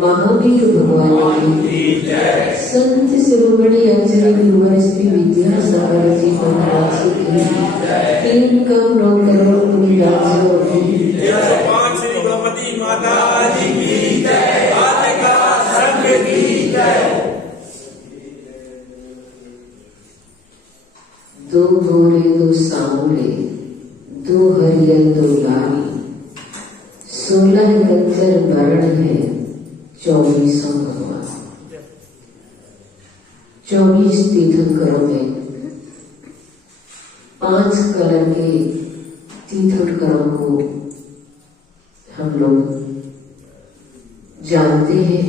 महावीर भगवान की संत शिरोमणि अंजलि यूनिवर्सिटी विद्यासागर जी महाराज की 3 करोड़ 9 करोड़ पूरी राज्यों की श्री गोमती माता जी की जय, माता संघ की जय। दो भोले दो सांवले, दो हरियर दो लाली, 16 कंचर वर्ण है 24 भगवान। 24 तीर्थंकरों में 5 कलर के तीर्थंकरों को हम लोग जानते हैं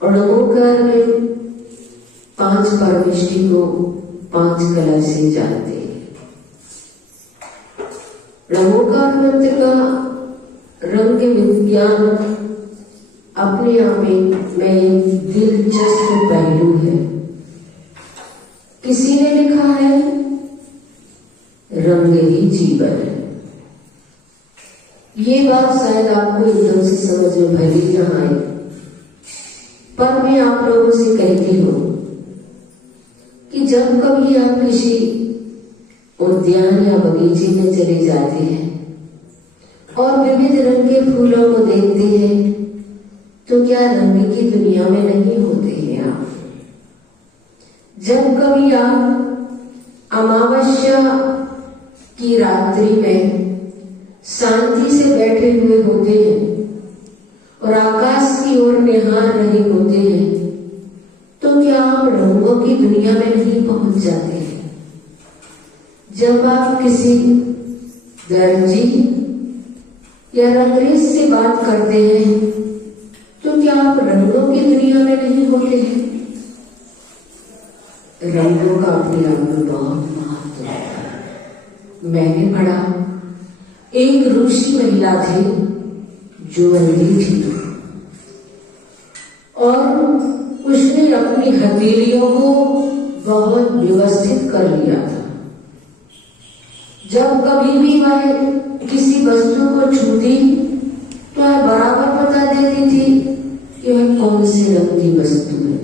और नमोकार में 5 परमेष्टि को 5 कलर से जानते हैं। नमोकार मंत्र का रंग विज्ञान अपने आप में एक दिलचस्प पहलू है। किसी ने लिखा है रंग ही जीवन है। ये बात शायद आपको एकदम से समझ में भली न आए, पर मैं आप लोगों से कहती हूं कि जब कभी आप किसी उद्यान या बगीचे में चले जाते हैं और विविध रंग के फूलों को देखते हैं, तो क्या रंग की दुनिया में नहीं होते हैं आप? जब कभी आप अमावस्या की रात्रि में शांति से बैठे हुए होते हैं और आकाश की ओर निहार रहे होते हैं, तो क्या आप रंगों की दुनिया में नहीं पहुंच जाते हैं? जब आप किसी दर्जी या रंगरेज से बात करते हैं, तो क्या आप रंगों की दुनिया में नहीं होते हैं? रंगों का अपने आप में बहुत महत्व है। मैंने पढ़ा एक रूसी महिला थी जो अंधी थी और उसने अपनी हथेलियों को बहुत व्यवस्थित कर लिया था। जब कभी भी वह किसी वस्तु को छूती तो वह बराबर बता देती थी कि वह कौन से रंग की वस्तु है।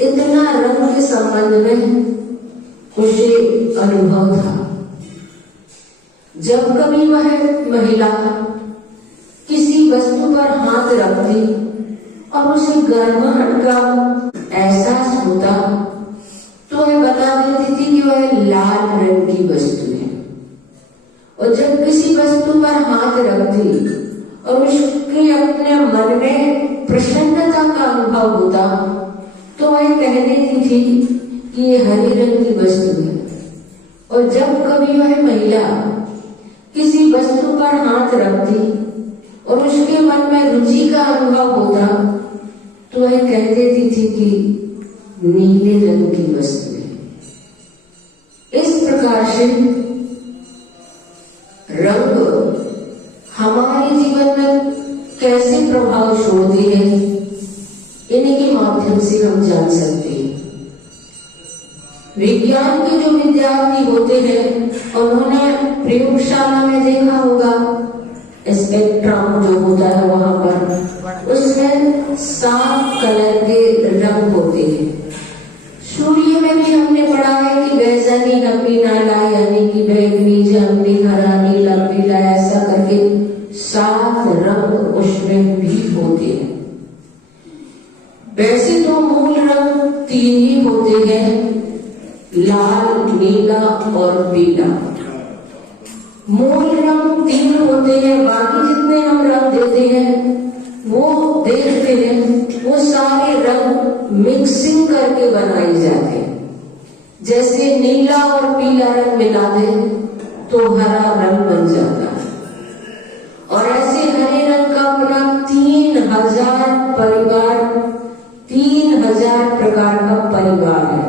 इतना रंग के संबंध में उसे अनुभव था। जब कभी वह महिला किसी वस्तु पर हाथ रखती और उसे गर्माहट का एहसास होता, तो वह बता देती थी कि वह लाल रंग की वस्तु है। और जब किसी वस्तु पर हाथ रखती और उसके अपने मन में प्रसन्नता का अनुभव होता, तो वह कह देती थी कि ये हरे रंग की वस्तु है। और जब कभी वह महिला किसी वस्तु पर हाथ रखती और उसके मन में रुचि का अनुभव होता, तो वह कह देती थी कि नीले रंग की वस्तु है। इस प्रकार से रंग हमारे जीवन में कैसे प्रभाव छोड़ती है, इन्हीं के माध्यम से हम जान सकते हैं। विज्ञान के जो विद्यार्थी होते हैं, उन्होंने प्रयोगशाला में देखा होगा स्पेक्ट्रम जो होता है, वहां पर उसमें 7 कलर के रंग होते हैं। सूर्य में भी हमने पढ़ा है कि वैजनी नकली नाला यानी कि बैगनी जामुनी हरा नीला पीला ऐसा करके 7 रंग उसमें भी होते हैं। वैसे तो मूल रंग 3 ही होते हैं, लाल, नीला और पीला। मूल रंग 3 होते हैं, बाकी जितने हम रंग देते हैं वो देखते हैं वो सारे रंग मिक्सिंग करके बनाए जाते हैं। जैसे नीला और पीला रंग मिला दे तो हरा रंग बन जाता है। और ऐसे हरे रंग का अपना 3000 परिवार, 3000 प्रकार का परिवार है।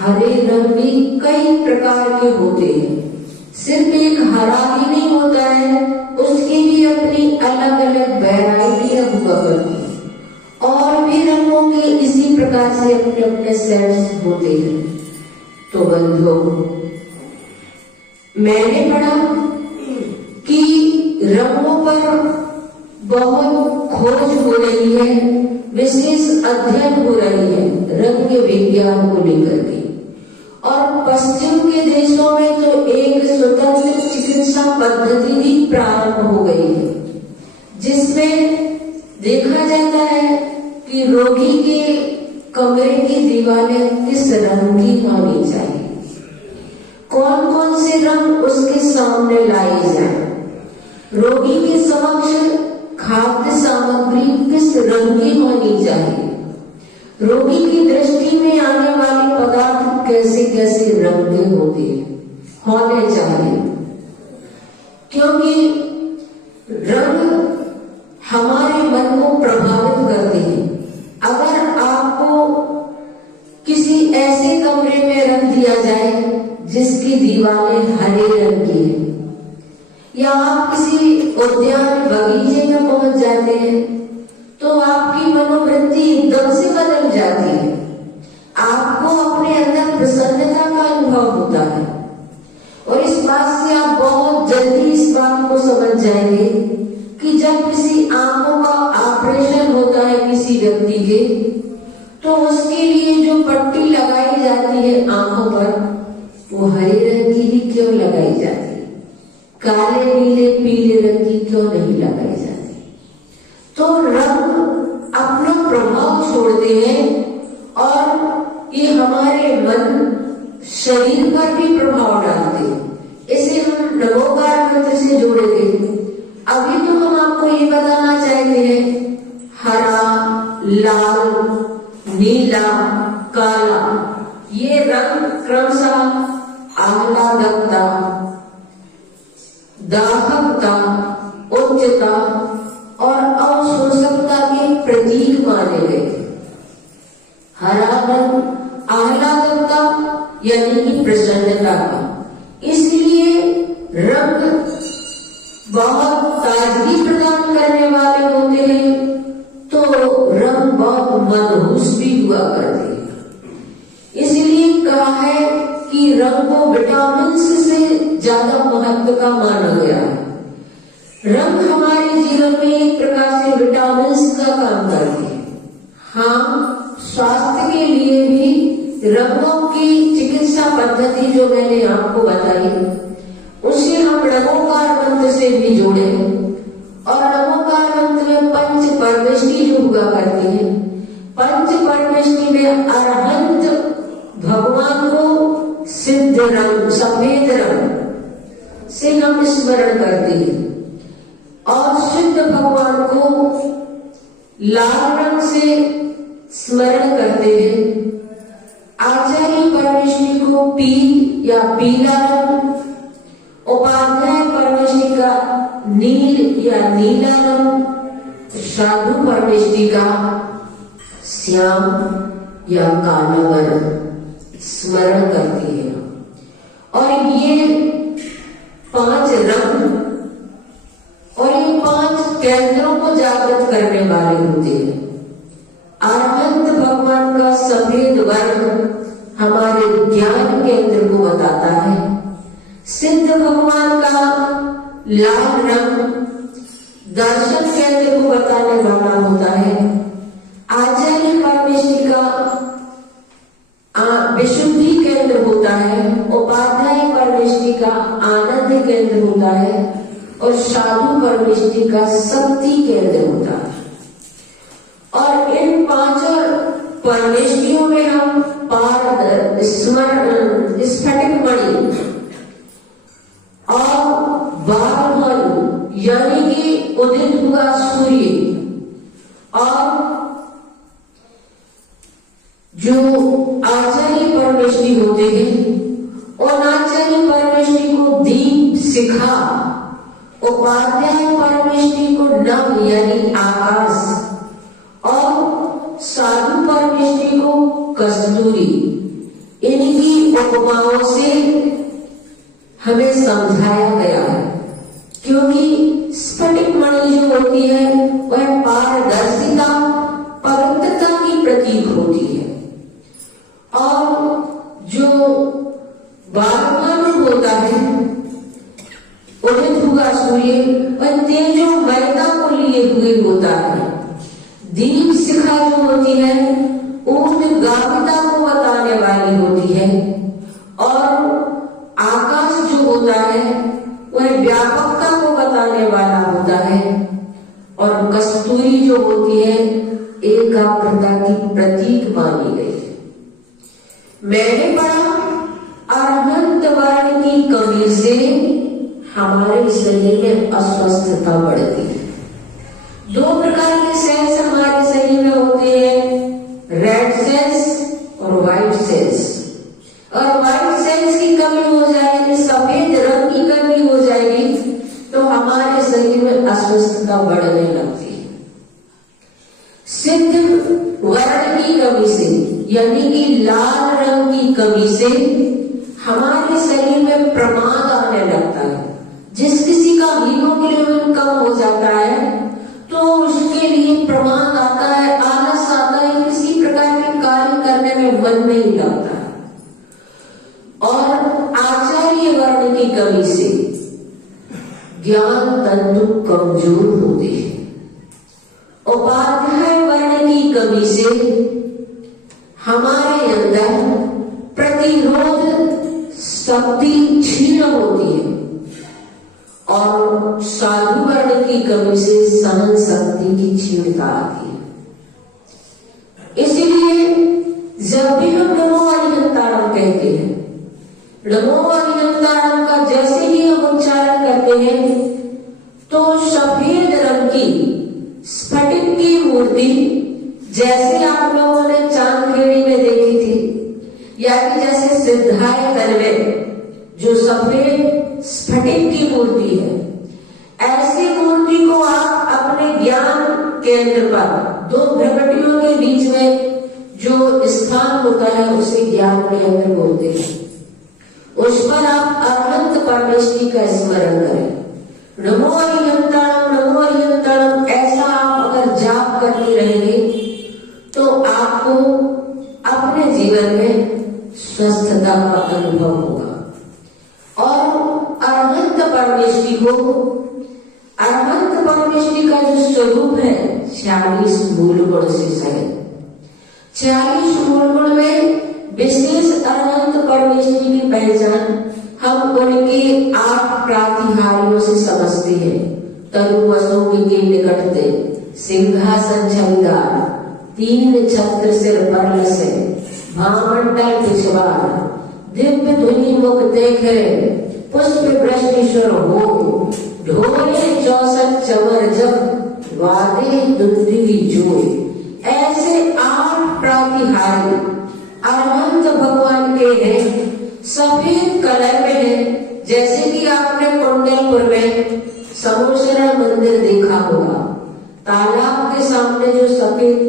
हरे रंग भी कई प्रकार के होते हैं, सिर्फ एक हरा ही नहीं होता है, उसकी भी अपनी अलग अलग वैरायटियां हुआ करती हैं। और भी रंगों के इसी प्रकार से अपने अपने सेट्स होते हैं। तो बंधुओं, मैंने पढ़ा कि रंगों पर बहुत खोज हो रही है, विशेष अध्ययन हो रही है रंग विज्ञान को लेकर के। और पश्चिम के देशों में तो एक स्वतंत्र चिकित्सा पद्धति भी प्रारंभ हो गई है, जिसमें देखा जाता है कि रोगी के कमरे की दीवारें किस रंग की होनी चाहिए, कौन कौन से रंग उसके सामने लाए जाए, रोगी के समक्ष खाद्य सामग्री किस रंग की होनी चाहिए, रोगी की दृष्टि में आने वाले पदार्थ कैसे कैसे रंग के होने चाहिए। क्योंकि रंग हमारे मन को प्रभावित करते हैं। अगर आपको किसी ऐसे कमरे में रख दिया जाए जिसकी दीवारें हरे रंग की है, या आप किसी उद्यान बगीचे में पहुंच जाते हैं तो आपकी मनोवृत्ति एकदम से बदल जाती है। आपको अपने अंदर प्रसन्नता का अनुभव होता है। और इस बात से आप बहुत जल्दी इस बात को समझ जाएंगे कि जब किसी आंखों का ऑपरेशन होता है किसी व्यक्ति के, तो उसके लिए जो पट्टी लगाई जाती है आंखों पर, वो हरे रंग की ही क्यों लगाई जाती है, काले नीले पीले रंग की क्यों नहीं लगाई जाती। तो रंग अपना प्रभाव छोड़ते हैं और ये हमारे मन शरीर पर भी प्रभाव डालते हैं। इसे हम नमोकार मंत्र से जोड़े थे। अभी तो हम आपको ये बताना चाहते हैं, हरा, लाल, नीला, काला, ये रंग क्रमशः आह्लादकता, दाहकता, उच्चता और अवशोषकता के प्रतीक माने गए। हरा रंग आह्लादकता यानी कि प्रसन्नता का, इसलिए रंग बहुत ताजगी प्रदान करने वाले होते हैं, तो रंग बहुत मनहूस भी हुआ करते हैं। इसलिए कहा है कि रंग को विटामिन से ज्यादा महत्व का माना गया है। रंग हमारे जीवन में एक प्रकार से विटामिन का काम करते हैं। हाँ, स्वास्थ्य के लिए भी रंगों की चिकित्सा पद्धति जो मैंने आपको बताई, उसे हम नमोकार मंत्र से भी जोड़े। और नमोकार मंत्र में पंच परमेष्टि जो हुआ करती है, पंच परमेष्टि में अरहंत भगवान को सिद्ध रंग, सफेद रंग से हम स्मरण करते हैं, और सिद्ध भगवान को लाल रंग से स्मरण करते हैं। आचार्य परमेष्टि को पील या पीला रंग, उपाध्याय परमेष्टि का नील या नीला रंग, साधु परमेष्टि का श्याम या काला वर्ण स्मरण करते हैं। और ये 5 रंग और ये 5 केंद्रों को जागृत करने वाले होते हैं। अरहंत भगवान का सफेद वर्ण हमारे ज्ञान केंद्र को बताता है। सिद्ध भगवान का लाल रंग दर्शन केंद्र को बताने वाला होता है। आचार्य परमेष्टि का विशुद्धि केंद्र होता है। उपाध्याय परमेष्टि का आनंद केंद्र होता है। और साधु परमेष्टि का शक्ति केंद्र होता है। और इन पांचों परमेष्टियों में हम स्फटिक मणि और बालमन यानी कि उदित हुआ सूर्य और जो आचार्य परमेष्टि होते हैं उन आचार्य परमेष्टि को दीप शिखा, उपाध्याय परमेष्टि को नभ यानी आकाश और साधु परमेष्टि को कस्तूरी, इनकी उपमाओं से हमें समझाया गया है। क्योंकि स्फटिक मणि जो होती है वह पारदर्शिता, पवित्रता की प्रतीक होती है और जो बालमन होता है उदित हुआ सूर्य वह तेजोमयता को लिए हुए होता है। दीप शिखा जो होती है ऊर्ध्वगामिता को बताने वाली होती है और आकाश जो होता है वह व्यापकता को बताने वाला होता है और कस्तूरी जो होती है एकाग्रता की प्रतीक मानी गई है। मैंने पढ़ा अरहंत वर्ण की कमी से हमारे शरीर में अस्वस्थता बढ़ती है। दो प्रकार के सेल्स हमारे शरीर में होते हैं, रेड सेल्स और व्हाइट सेल्स। और व्हाइट सेल्स की कमी हो जाएगी, सफेद रंग की कमी हो जाएगी तो हमारे शरीर में अस्वस्थता बढ़ने लगती है। सिद्ध वर्ण की कमी से यानी कि लाल रंग की कमी से हमारे शरीर में प्रमाद आने लगता है। जिस किसी का हीमोग्लोबिन कम हो जाता है तो उसके लिए प्रमाद आता है, आलस आता है, किसी प्रकार के कार्य करने में मन नहीं लगता है। और आचार्य वर्ण की कमी से ज्ञान तंतु कमजोर होते हैं। उपाध्याय वर्ण की कमी से हमारे अंदर प्रतिरोध शक्ति क्षीण होती है और साधु वर्ण की कमी से सहन शक्ति की क्षीणता आती है। इसलिए जब भी हम नमो अरिहंताणम कहते हैं, नमो अरिहंताणम का जैसे ही हम उच्चारण करते हैं तो सफेद रंग की स्फटिक की मूर्ति जैसे आप लोगों ने चांदखेड़ी में देखी थी या कि जैसे सिद्धाय तल में जो सफेद स्फटिक की मूर्ति है, ऐसी मूर्ति को आप अपने ज्ञान केंद्र पर दो भ्रमटियों के बीच में जो स्थान होता है उसे ज्ञान केंद्र बोलते हैं, उस पर आप अरहंत परमेष्टि का स्मरण करें। नमो अरिहंताणम, नमो अरिहंताणम ऐसा आप अगर जाप करते रहेंगे तो आपको अपने जीवन में स्वस्थता का अनुभव होगा। और अरहंत परमेष्टि को, अरहंत परमेष्टि का जो स्वरूप है 46 मूल गुण से सहित, 46 मूल गुण में विशेष अरहंत परमेष्टि की पहचान हम उनके 8 प्रातिहार्यों से समझते हैं। तरु वसों के निकटते, सिंहासन छविदार, 3 छत्र सिर पर लसे, भामंडल पिछवाड़, दिव्य धुनि मुख देखे, पुष्प वृष्टिश्वर हो, ढोले 64 चवर जब, वादे दुंदुभी जोय। ऐसे 8 प्रातिहार्य अरहंत भगवान के हैं, सफेद कलर में है। जैसे कि आपने कुंडलपुर में समूशरण मंदिर देखा होगा, तालाब के सामने जो सफेद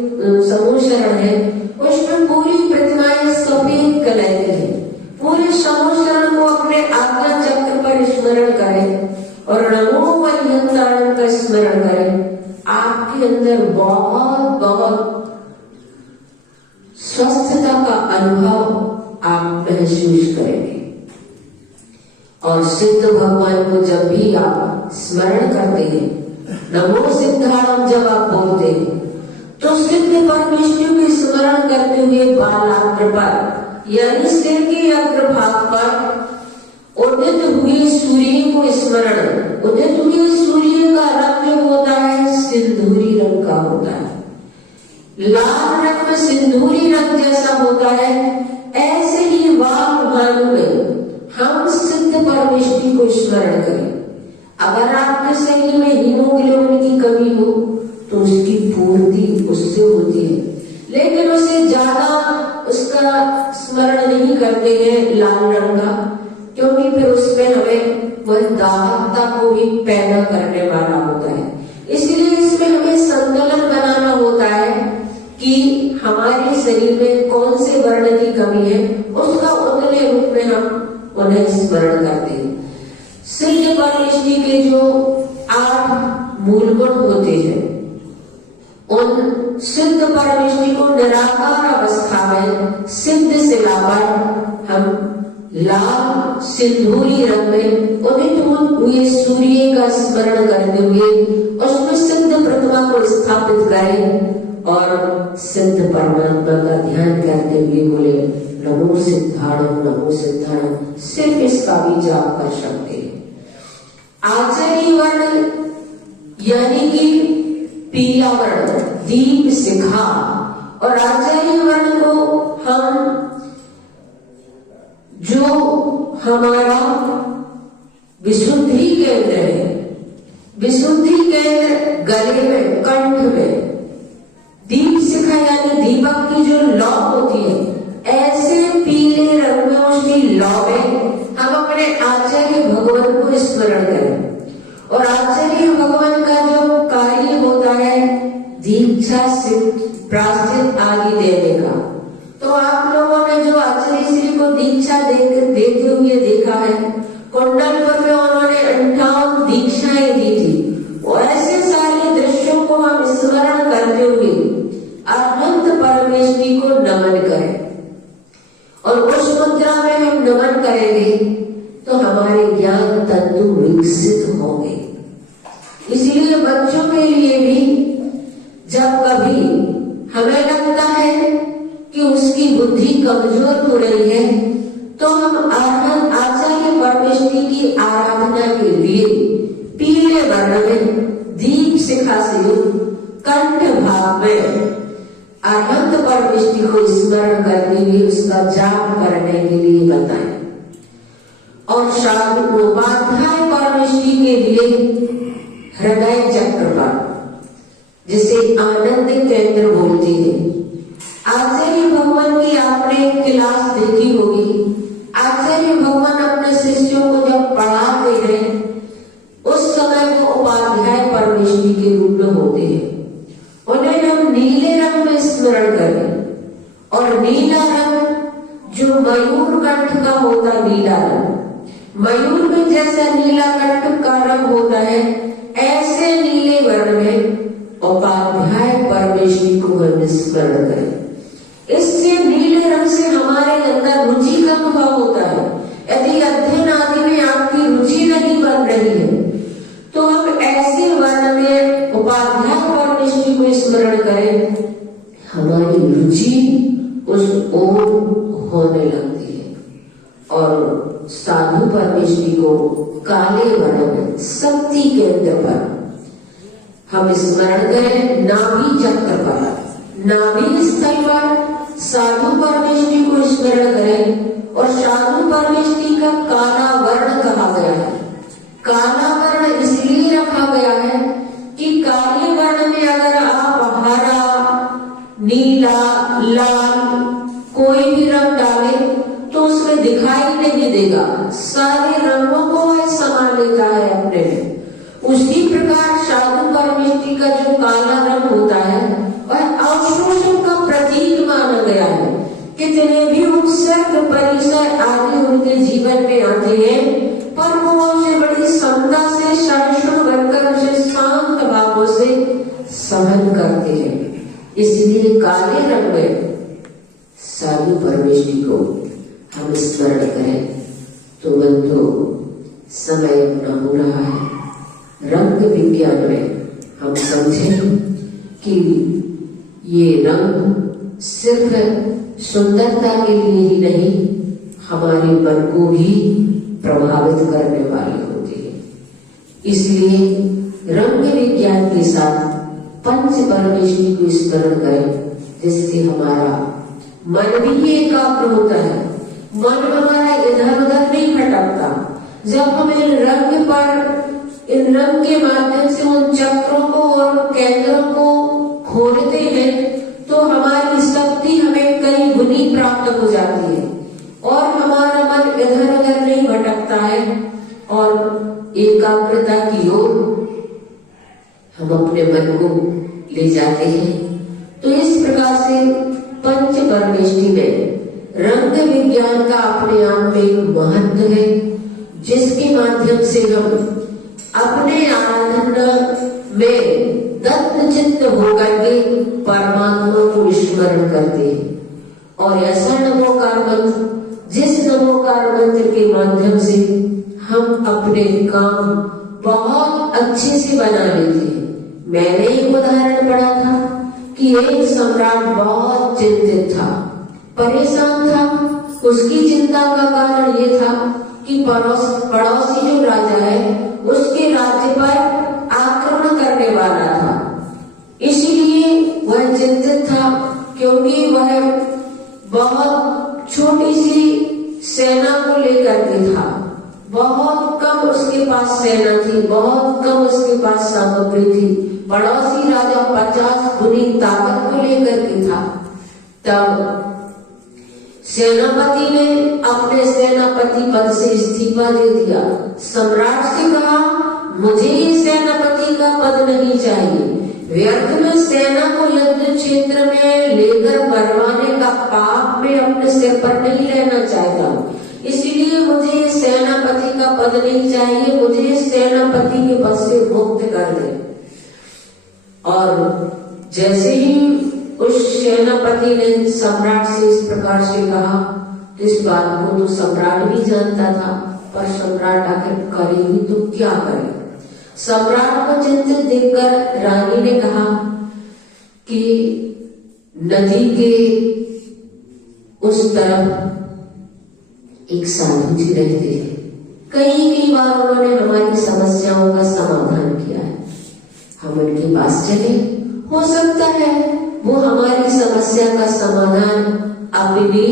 समूशरण है उसमें पूरी प्रतिमाएं सफेद कलर की है। पूरे समूशरण को अपने आज्ञा चक्र पर स्मरण करें और नमो अरिहंताणम का स्मरण करें, आपके अंदर बहुत बहुत स्वस्थता का अनुभव आप महसूस करेंगे। और सिद्ध भगवान को जब भी आप स्मरण करते हैं, नमो सिद्धाणम जब आप बोलते हैं तो सिद्ध परमेष्टि को स्मरण करते हुए बालाग्र पर यानी सिर के अग्रभाग पर उदित हुए सूर्य को स्मरण। उदित हुए सूर्य का रंग जो होता है सिंदूरी रंग का होता है। लाल रंग में सिंदूरी रंग जैसा होता है, ऐसे ही वाम में हम सिद्ध परमेश्वरी को स्मरण करें। अगर आपके शरीर में हीमोग्लोबिन की कमी हो तो उसकी पूर्ति उससे होती है, लेकिन उसे ज्यादा उसका स्मरण नहीं करते हैं लाल रंग का, क्योंकि फिर उसमें हमें वह दाहकता को भी पैदा करने वाला होता है। इसलिए इसमें हमें संतुलन बनाना होता है कि हमारे शरीर में कौन से वर्ण की कमी है, उसका उतने रूप में हम उन्हें स्मरण करते हैं। सिद्ध परमेश्वरी के जो 8 मूल गुण होते हैं, उन सिद्ध परमेश्वरी को निराकार अवस्था में सिद्ध शिला पर हम लाल सिंदूरी रंग में उदित हुए सूर्य का स्मरण करते हुए उसमें सिद्ध प्रतिमा को स्थापित करें और सिद्ध परमात्मा का ध्यान करते हुए बोले नमो सिद्धाणम नमो सिद्धाणम। सिर्फ इसका भी जाप कर सकते हैं। आचार्य वर्ण यानी कि पीला वर्ण दीप शिखा, और आचार्य वर्ण को हम जो हमारा विशुद्धि केंद्र है, विशुद्धि केंद्र गले में कंठ में, दीप शिखा यानी दीपक की जो लौ होती है, ऐसे पीले रंग में उसकी लौ में हम अपने आचार्य भगवान को स्मरण करें। और आचार्य भगवान का जो कार्य होता है दीक्षा से प्रायश्चित आदि देने का, तो आप लोगों ने जो आचार्य श्री को दीक्षा देते हुए देखा है, कुंडलपुर में उन्होंने 58 दीक्षाएं दी थी। और ऐसे सारे दृश्यों को हम स्मरण करते हुए अनंत परमेश्वरी को नमन करें, और उस मुद्रा में हम नमन करेंगे तो हमारे ज्ञान तंतु विकसित होंगे। इसलिए बच्चों के लिए भी जब कभी हमें लगता है कि उसकी बुद्धि कमजोर हो रही है, तो हम आचार्य परमेश्वरी की आराधना के लिए पीले वर्ण में दीप शिखा से युक्त कंठ भाग में अनंत परमेश्वरी को स्मरण करते हुए उसका जाप करने के लिए बताएं। और शांतोपाध्याय परमेश्वरी के लिए हृदय चक्र पर, जिसे आनंद केंद्र बोलते हैं, आचार्य भगवान की आपने क्लास देखी होगी। आचार्य भगवान अपने शिष्यों को जब पढ़ाते हैं उस समय वो उपाध्याय परमेश्वरी के रूप में होते हैं। उन्हें हम नीले रंग में स्मरण करें, और नीला रंग जो मयूर कंठ का होता है, नीला रंग मयूर में जैसा नीला कंठ का रंग होता है, ऐसे नीले वर्ण में उपाध्याय परमेश्वरी को हम स्मरण करें। इससे नीले रंग से हमारे अंदर रुचि का अनुभव होता है। यदि अध्ययन आदि में आपकी रुचि नहीं बन रही है तो हम ऐसे वर्ण में उपाध्याय परमेश्वरी को स्मरण करें, हमारी रुचि उस ओर होने लगती है। और साधु परमेश्वरी को काले वर्ण में शक्ति केंद्र पर हम स्मरण करें, नाभि चक्र पर, नाभि स्थल पर साधु परमेश्वरी को स्मरण करें। और साधु परमेश्वरी का काला वर्ण कहा गया है। काला वर्ण इसलिए रखा गया है कि काले वर्ण में अगर आप हरा, नीला, लाल कोई भी रंग डालें तो उसमें दिखाई नहीं देगा, सारे रंगों को वह समा लेता है अपने में। उसी प्रकार साधु परमेश्वरी का जो काला रंग होता है वह अवशोषण का प्रतीक माना गया है। कितने भी उत्सर्ग परिसर आदि उनके जीवन में आते हैं, पर वो उसे बड़ी समता से सहिष्णु बनकर उसे शांत भावों से सहन करते हैं। इसलिए काले रंग में साधु परमेश्वरी को हम स्मरण करें। तो बंधु, समय अपना हो रहा है। रंग विज्ञान में हम समझें कि ये रंग सिर्फ सुंदरता के लिए ही नहीं, हमारे मन को भी प्रभावित करने वाली होती है। इसलिए रंग विज्ञान के साथ पंच परमेश्वरी को स्मरण करें जिससे हमारा मन भी एकाग्र होता है, मन हमारा इधर उधर नहीं भटकता। जब हम इन रंग के माध्यम से उन चक्रों को और केंद्रों को खोलते हैं तो हमारी शक्ति हमें कई गुनी प्राप्त हो जाती है और हमारा मन इधर उधर नहीं भटकता है और एकाग्रता की ओर हम अपने मन को ले जाते हैं। तो इस प्रकार से पंच परमेष्टि में रंग विज्ञान का अपने आप में एक महत्व है, जिसके माध्यम से हम अपने आराधना में दत्त चित्त होकर के परमात्मा को स्मरण करते हैं। और ऐसा नमोकार मंत्र, जिस नमोकार मंत्र के माध्यम से हम अपने काम बहुत अच्छे से बना लेते हैं। मैंने एक उदाहरण पढ़ा था कि एक सम्राट बहुत चिंतित था, परेशान था। उसकी चिंता का कारण ये था कि पड़ोसी जो राजा है उसके राज्य पर आक्रमण करने वाला था। इसीलिए वह चिंतित था, क्योंकि वह बहुत छोटी सी सेना को लेकर के था। बहुत कम उसके पास सेना थी, बहुत कम उसके पास सामग्री थी। पड़ोसी राजा 50 गुनी ताकत को लेकर के था। तब सेनापति ने अपने सेनापति पद से इस्तीफा दे दिया। सम्राट से कहा, मुझे ये सेनापति का पद नहीं चाहिए। व्यर्थ में सेना को युद्ध क्षेत्र में लेकर मरवाने का पाप मैं अपने सिर पर नहीं लेना चाहता, इसलिए मुझे सेनापति का पद नहीं चाहिए। मुझे सेनापति के पद से मुक्त कर दे। और जैसे ही उस सेनापति ने सम्राट से इस प्रकार से कहा, तो इस बात को तो सम्राट भी जानता था, पर सम्राट आखिर करेगी तो क्या करे। सम्राट को चिंतित देखकर रानी ने कहा कि नदी के उस तरफ एक साधु जी रहते हैं। कई बार उन्होंने हमारी समस्याओं का समाधान किया है। हम उनके पास चले, हो सकता है वो हमारी समस्या का समाधान अपनी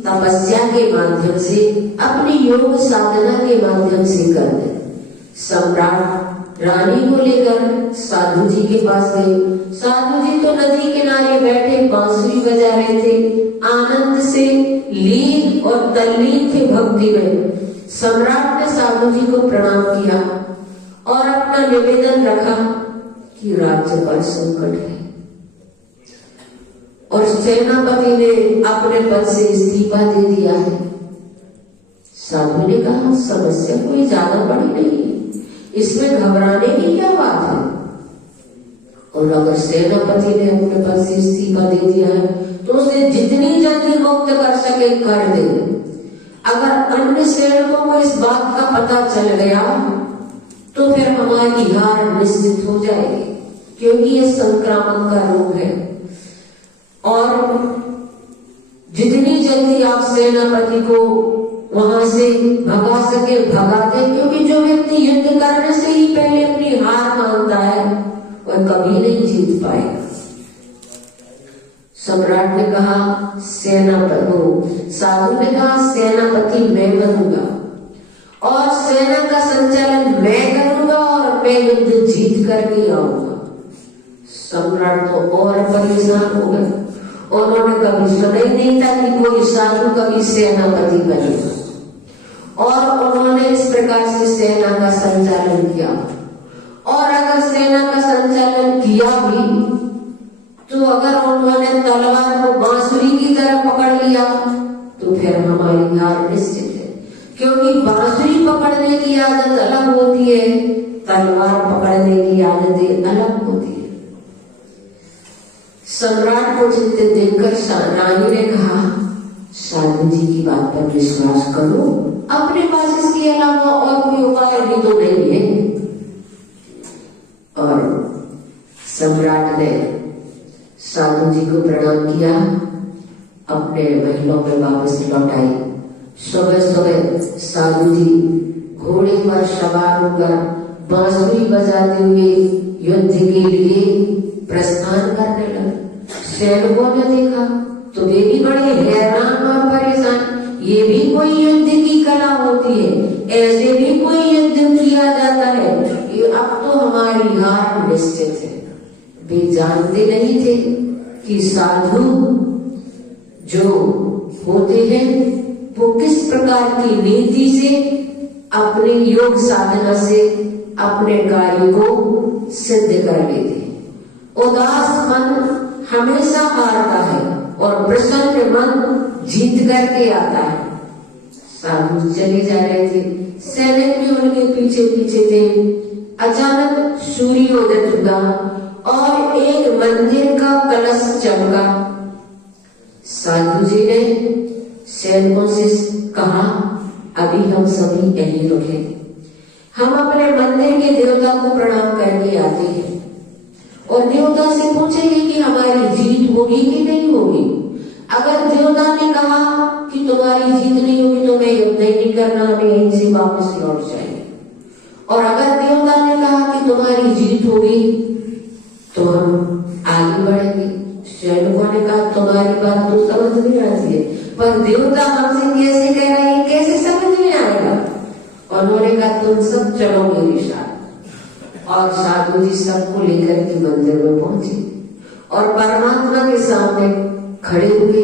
तपस्या के माध्यम से, अपनी योग साधना के माध्यम से कर दे। सम्राट रानी को लेकर साधु जी के पास गए। साधु जी तो नदी किनारे बैठे बांसुरी बजा रहे थे, आनंद से लीन और तल्लीन थे भक्ति में। सम्राट ने साधु जी को प्रणाम किया और अपना निवेदन रखा कि राज्य पर संकट है और सेनापति ने अपने पद से इस्तीफा दे दिया है। साधु ने कहा, समस्या कोई ज्यादा बड़ी नहीं, इसमें घबराने की क्या बात है। और अगर सेनापति ने अपने पद से इस्तीफा दे दिया है तो उसे जितनी जल्दी मुक्त कर सके कर दे। अगर अन्य सैनिकों को इस बात का पता चल गया तो फिर हमारी हार निश्चित हो जाएगी, क्योंकि ये संक्रामक का रोग है। और जितनी जल्दी आप सेनापति को वहां से भगा सके भगा दे, क्योंकि जो व्यक्ति युद्ध करने से ही पहले अपनी हार मानता है वह कभी नहीं जीत पाएगा। सम्राट ने कहा, साधु ने कहा, सेनापति मैं बनूंगा और सेना का संचालन मैं करूंगा और मैं युद्ध जीत करके आऊंगा। सम्राट तो और परेशान हो गए। उन्होंने कभी सुना ही नहीं था कि कोई साधु कभी सेनापति बने, और उन्होंने इस प्रकार से सेना का संचालन किया। और अगर सेना का संचालन किया भी तो अगर उन्होंने तलवार को बांसुरी की तरह पकड़ लिया तो फिर हमारी हार निश्चित है, क्योंकि बांसुरी पकड़ने की आदत अलग होती है, तलवार पकड़ने की आदतें अलग होती है। सम्राट को चिंतित देखकर रानी ने कहा, साधु जी की बात पर विश्वास करो, अपने पास इसके अलावा और कोई उपाय भी तो नहीं है। और सम्राट ने साधु जी को प्रणाम किया, अपने महलों में वापस लौट आई। सुबह सुबह साधु जी घोड़े पर सवार होकर बांसुरी बजाते हुए युद्ध के लिए प्रस्थान करने लगे। सैनिकों ने देखा तो वे भी बड़े हैरान और परेशान। ये भी कोई युद्ध की कला होती है, ऐसे भी कोई युद्ध किया जाता है, ये अब तो हमारी हार निश्चित है। वे जानते नहीं थे कि साधु जो होते हैं वो किस प्रकार की नीति से अपने योग साधना से अपने कार्य को सिद्ध कर लेते हैं। उदास मन हमेशा हारता है और प्रसन्न मन जीत करके आता है। साधु चले जा रहे थे, सैनिक भी उनके पीछे पीछे थे। अचानक सूर्योदय हुआ और एक मंदिर का कलश चमका। साधु जी ने सैनिकों से कहा, अभी हम सभी यहीं रुके, हम अपने मंदिर के देवता को प्रणाम करके आते हैं और देवता से पूछेंगे कि हमारी जीत होगी कि नहीं होगी। अगर देवता ने कहा कि तुम्हारी जीत नहीं होगी तो मैं युद्ध नहीं करना, हमें यहीं से वापस लौट जाएंगे। और अगर देवता ने कहा कि तुम्हारी जीत होगी तो हम आगे बढ़ेंगे। सैनिकों ने कहा, तुम्हारी बात तो समझ नहीं आती है, पर देवता हमसे कैसे कह रहा है, कैसे समझ में आएगा। उन्होंने कहा, तुम सब चलो मेरे साथ। और साधु जी सबको लेकर के मंदिर में पहुंचे और परमात्मा के सामने खड़े हुए,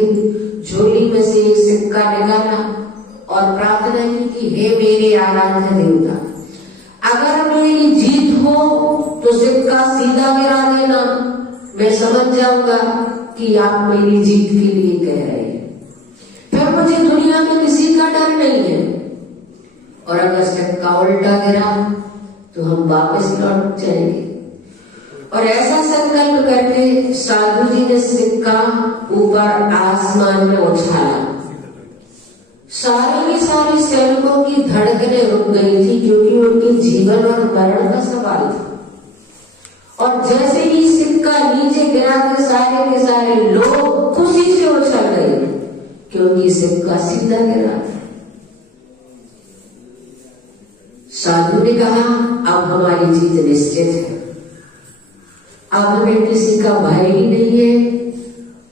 झोली में से एक सिक्का निकाला और प्रार्थना की कि हे मेरे आराध्य देवता, अगर मेरी जीत हो तो सिक्का सीधा गिरा देना, मैं समझ जाऊंगा कि आप मेरी जीत के लिए कह रहे हैं, फिर मुझे दुनिया में किसी का डर नहीं है। और अगर सिक्का उल्टा गिरा तो हम वापस लौट जाएंगे। और ऐसा संकल्प करके साधु जी ने सिक्का ऊपर आसमान में उछाला। सारी की सारी सैनिकों की धड़कनें रुक गई थी, क्योंकि उनके जीवन और मरण का सवाल था। और जैसे ही सिक्का नीचे गिरा के सारे लोग खुशी से उछल गए, क्योंकि सिक्का सीधा गिरा। साधु ने कहा, अब हमारी जीत निश्चित है, अब हमें किसी का भय ही नहीं है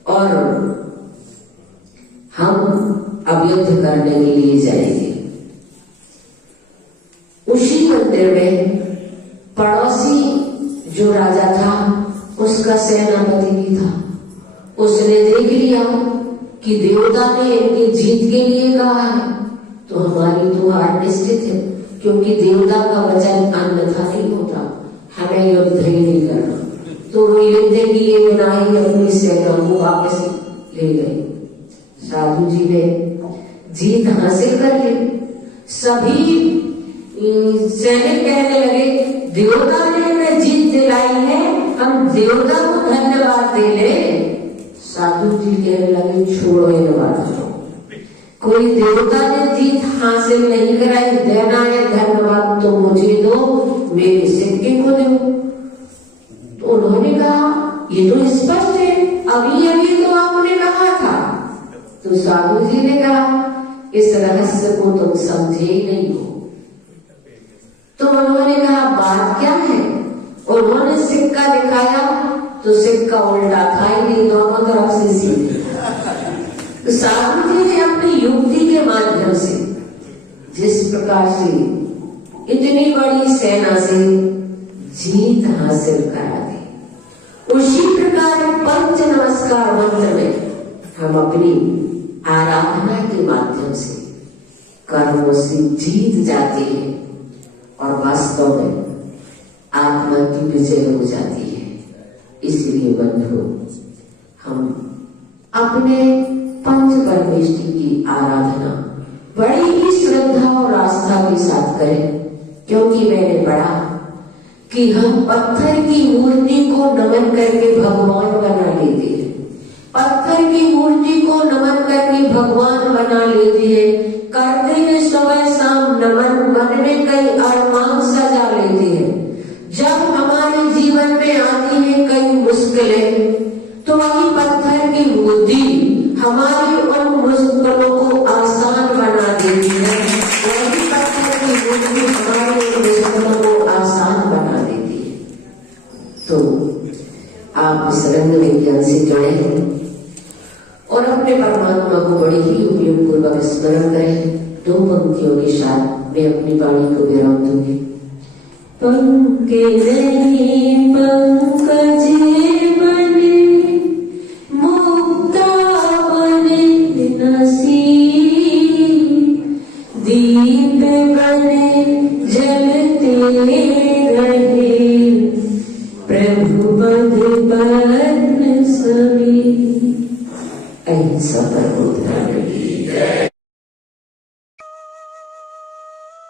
और हम अब युद्ध करने के लिए जाएंगे। उसी मंदिर में पड़ोसी जो राजा था उसका सेनापति भी था। उसने देख लिया कि देवता ने इनकी जीत के लिए कहा है तो हमारी तो हार निश्चित है, क्योंकि देवता का वचन अन्यथा नहीं होता, हमें युद्ध ही नहीं करना। तो वो युद्ध किए बिना ही अपनी सेना को वापस ले गए। साधु जी ने जीत हासिल कर ली। सभी सैनिक कहने लगे, देवता ने हमें जीत दिलाई है, हम देवता को धन्यवाद दे ले। साधु जी कहने लगे, छोड़ो ये बात, कोई देवता ने जीत हासिल नहीं कराई, देना है धन्यवाद तो मुझे दो, मेरे सिक्के को दो। तो उन्होंने कहा, ये तो स्पष्ट है, अभी अभी तो आपने कहा था। तो साधु जी ने कहा, इस रहस्य को तुम समझे ही नहीं हो। तो उन्होंने कहा, बात क्या है? उन्होंने सिक्का दिखाया तो सिक्का उल्टा था ही नहीं, दोनों तरफ से सीधे। तो साधु जी ने अपनी युक्ति के माध्यम से जिस प्रकार से इतनी बड़ी सेना से जीत हासिल करा दी, उसी प्रकार पंच नमस्कार मंत्र में हम अपनी आराधना के माध्यम से कर्मों से जीत जाते हैं और वास्तव में आत्मा की विजय हो जाती है। इसलिए बंधु, हम अपने पंच परमेष्टि की आराधना बड़ी ही श्रद्धा और आस्था के साथ करें, क्योंकि मैंने पढ़ा कि हम पत्थर की मूर्ति को नमन करके भगवान बना लेते हैं, पत्थर की मूर्ति को नमन करके भगवान बना लेते हैं, करते हैं सुबह शाम नमन, मन में कई अरमान सजा लेते हैं। जब हमारे जीवन में आती है कई मुश्किलें, तो वही पत्थर की मूर्ति हमारी उन मुश्किलों को आसान बना देती है, वही पत्थर की मूर्ति हमारी उन मुश्किलों को आसान बना देती है। तो आप इस रंग विज्ञान से जुड़े हैं और अपने परमात्मा को बड़े ही उपयोग पूर्वक स्मरण करें। दो पंक्तियों के साथ मैं अपनी वाणी को विराम दूंगी। पंकज बने मुक्ता बने नसी, दीप बने जलते रहे, प्रभु पद पद्म सभी। अहिंसा परमो धर्म।